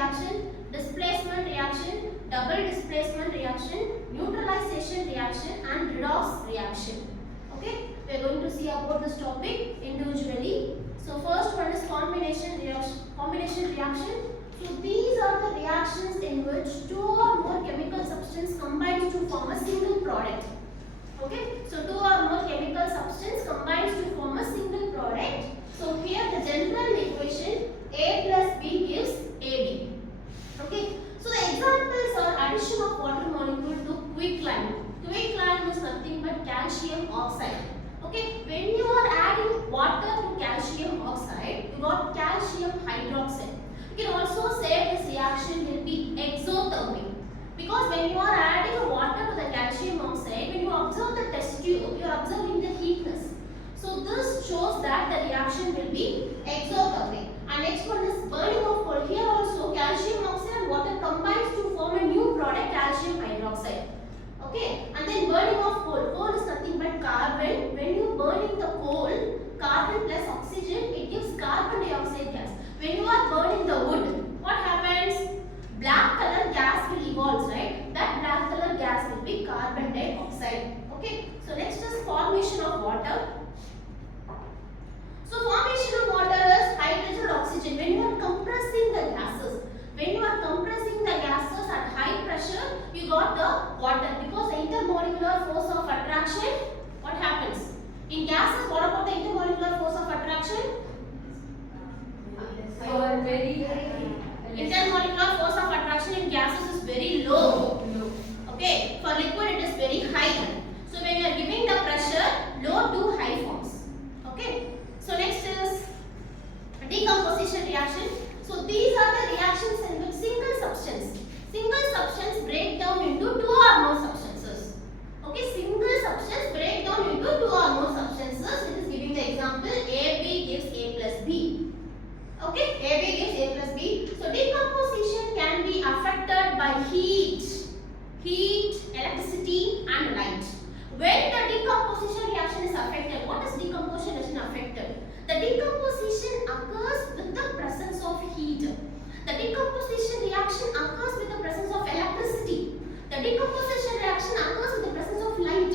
reaction, displacement reaction, double displacement reaction, neutralization reaction and redox reaction. Okay, we are going to see about this topic individually. So first one is combination reaction. So these are the reactions in which two or more chemical substances combine to form a single product. Okay, so two or more chemical substances combines to form a single product. So here the general equation A plus B gives AB. Okay, so the examples are addition of water molecule to quicklime. Quicklime is nothing but calcium oxide. Okay, when you are adding water to calcium oxide, you got calcium hydroxide. You can also say this reaction will be exothermic. Because when you are adding water to the calcium oxide, when you observe the test tube, you are observing the heatness. So this shows that the reaction will be exothermic. And next one is burning of coal. Here also calcium oxide and water combines to form a new product, calcium hydroxide. Okay, and then burning of coal. Coal is nothing but carbon. When you burn in the coal, carbon plus oxygen, it gives carbon dioxide gas. When you are burning the wood, what happens? Black color gas will evolve, right? That black color gas will be carbon dioxide. Okay, so next is formation of water. So formation of water is hydrogen oxygen. When you are compressing the gases, at high pressure, you got the water because the intermolecular force of attraction. What happens in gases? What about the intermolecular force of attraction? Very high. Intermolecular force of attraction in gases is very low. Okay, for liquid it is very high. So when you are giving the pressure, low to high forms. Okay. So next is decomposition reaction. So these are the reactions in which single substance break down into two or more substances. Okay, single substance break down into two or more substances. It is giving the example AB gives A plus B. Okay, AB gives A plus B. So decomposition can be affected by heat, electricity and light. When the decomposition reaction is affected, what is decomposition reaction affected? The decomposition occurs with the presence of heat. The decomposition reaction occurs with the presence of electricity. The decomposition reaction occurs with the presence of light.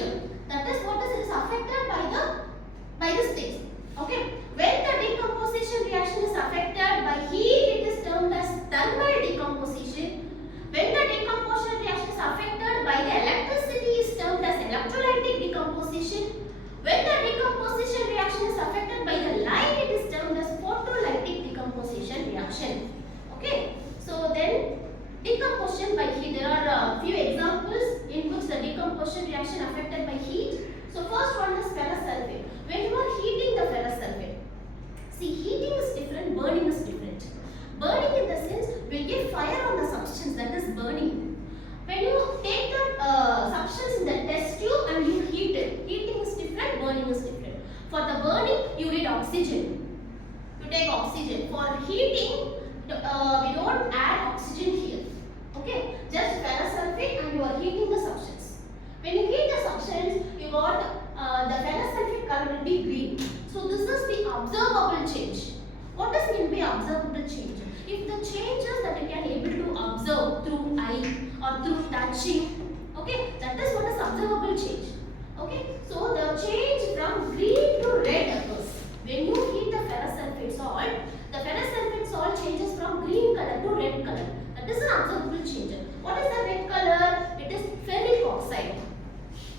That is what is affected by this thing. Okay. When the decomposition reaction is affected by heat, it is termed as thermal decomposition. When the decomposition reaction is affected by the electricity, it is termed as electrolytic decomposition. When the decomposition reaction is affected by the light, it is termed as photolytic decomposition reaction. Okay. So then decomposition by heat. There are a few examples in which the decomposition reaction affected by heat. So first one is ferrous sulfate. When you are heating the ferrous sulfate, see, heating is different, burning is different. Burning in the sense will give fire on the substance, that is burning. When you take the substance in the test tube and you heat it, heating is different, burning is different. For the burning, you need oxygen. You take oxygen. For heating, we don't add oxygen here. Okay, just ferrous sulfate and you are heating the substance. When you heat the substance, you got the ferrous sulfate color will be green. So this is the observable change. What does mean by observable change? If the changes that you can able to observe through eye or through touching, okay, that is what is observable change. Okay, so the change from green to red occurs. When you heat the ferrous sulfate salt, the ferrous sulfate salt changes from green color to red color. That is an observable change. What is the red color? It is ferric oxide.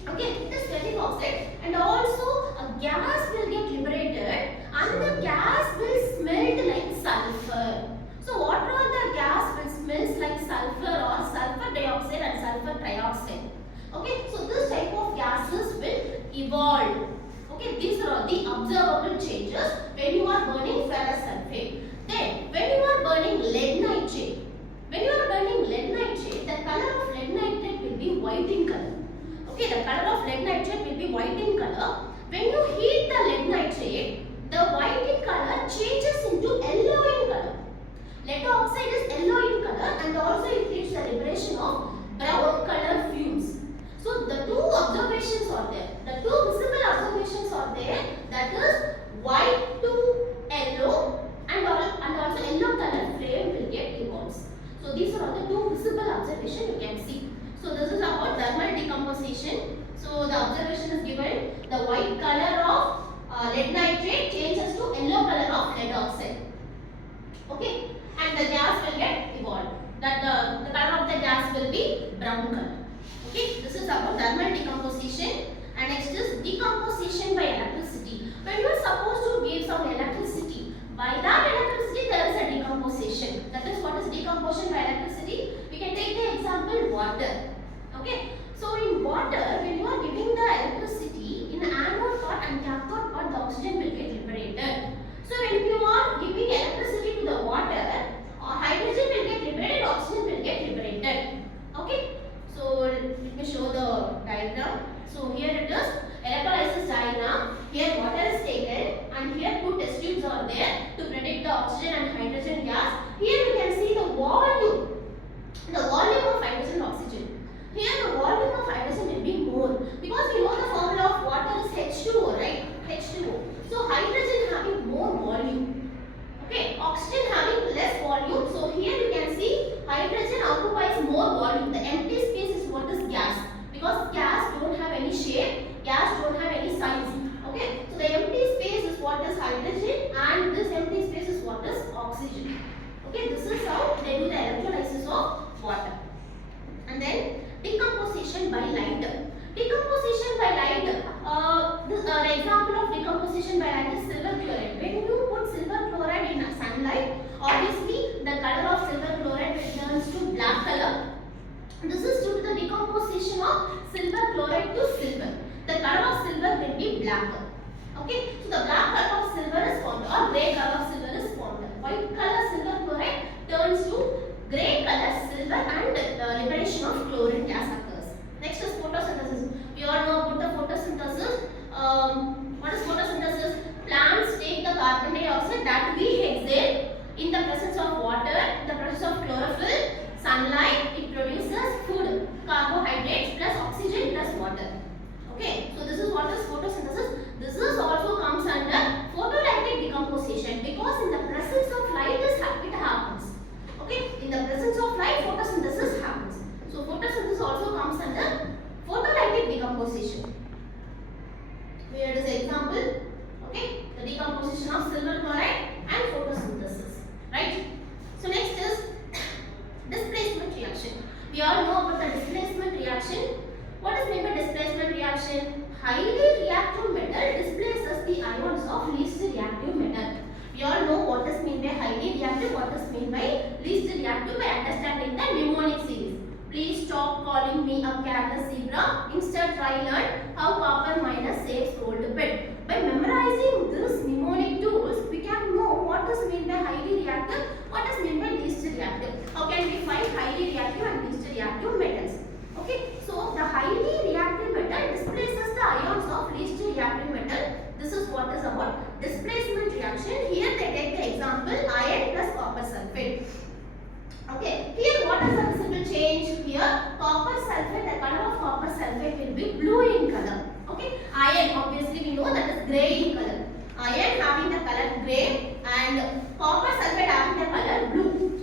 Okay, it is ferric oxide, and also a gas will get liberated and the gas will smell like sulfur. So what are the gas will smells like sulfur or sulfur dioxide and sulfur trioxide? Okay, so this type of gases will evolve. Okay, these are all the observable changes when you are burning ferrous sulfate. Then when you are burning lead nitrate, the color of lead nitrate will be white in color. Okay, the color of lead nitrate will be white in color. When you heat the lead nitrate, the white in color changes into yellow in color. Lead oxide is yellow in color and also it leads the liberation of brown color fumes. So the two observations are there. The two visible observations are there. That is white to yellow and also yellow color flame will get evolves. brown color. Okay, this is about thermal decomposition. And next is decomposition by electricity. When you are supposed to give some electricity, by that electricity there is a decomposition. That is what is decomposition by electricity. We can take the example water. Okay, so in water, when you are giving the electricity, in anode part and cathode part, the oxygen will get liberated. So when you are giving electricity to the water, hydrogen will get liberated, oxygen will get liberated. Okay, so let me show the diagram. So here it is electrolysis diagram. Here water is taken and here two test tubes are there to predict the oxygen and hydrogen gas. Here you can see the volume of hydrogen and oxygen. Here the volume of hydrogen will be more because we know the formula of water is H2O, right? H2O. So hydrogen having more volume. Okay, oxygen having less volume. So here you can see hydrogen occupies more volume. The empty space is what is gas. Because gas don't have any shape, gas don't have any size. Okay, so the empty space is what is hydrogen and this empty space is what is oxygen. Okay, this is how they do the electrolysis of water. And then decomposition by light. Decomposition by light. The example of decomposition by light is silver chloride. When you put silver chloride in sunlight, obviously the color of silver chloride turns to black color. This is due to the decomposition of silver chloride to silver. The color of silver will be black. Okay, so the black color of silver is formed or grey color of silver is formed. White color silver chloride turns to grey color silver and the liberation of chlorine gas occurs. Next is photosynthesis. We all know about the photosynthesis. What is photosynthesis? Plants take the carbon dioxide that we exhale in the presence of water, in the presence of chlorophyll, sunlight. It produces food, carbohydrates plus oxygen plus water. Okay, so this is what is photosynthesis. This is also comes under photolytic decomposition because in the presence of light it happens. Okay, in the presence of light photosynthesis happens. So photosynthesis also comes under photolytic decomposition. Here is an example. Okay, the decomposition of silver chloride and photosynthesis. Right. So next is displacement reaction. We all know about the displacement reaction. What is meant by displacement reaction? Highly reactive metal displaces the ions of least reactive metal. We all know what is meant by highly reactive, what is meant by least reactive by understanding the mnemonic series. Please stop calling me a careless zebra. Instead try learn how copper minus saves gold bit. By memorizing these mnemonic tools, we can know what is meant by highly reactive, what is meant by least reactive. How can we find highly reactive and least reactive metals? Okay, so the highly reactive metal displaces the ions of least reactive metal. This is what is about displacement reaction. Here they take the example iron plus copper sulfate. Okay, here what is the visible change? Here copper sulfate, the color of copper sulfate will be blue in color. Okay, iron obviously we know that is grey in color. Iron having the color grey and copper sulfate having the color blue.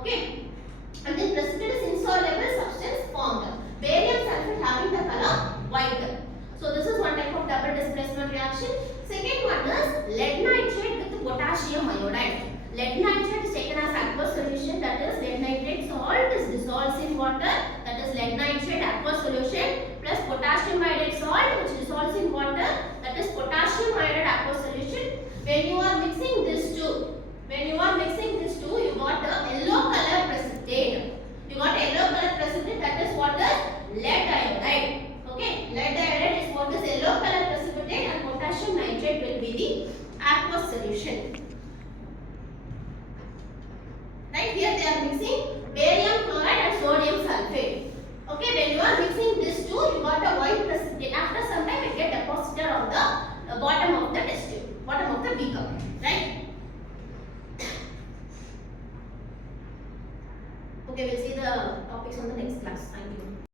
Okay. And then precipitate is insoluble substance formed. Barium sulfate having the color white. So this is one type of double displacement reaction. Second one is lead nitrate with potassium iodide. Lead nitrate is taken as aqueous solution, that is lead nitrate salt is dissolved in water, that is lead nitrate aqueous solution, plus potassium iodide salt which dissolves in water, that is potassium iodide aqueous solution. When you are mixing these two, you got a yellow color precipitate. You got a yellow color precipitate, that is what is lead iodide. Okay, lead iodide is what is yellow color precipitate, and potassium nitrate will be the aqueous solution. Right, here they are mixing barium chloride and sodium sulfate. Okay, when you are mixing these two, you got a white precipitate. After some time, it get deposited on the bottom of the test tube, bottom of the beaker. Right. Okay, we'll see the topics on the next class. Thank you.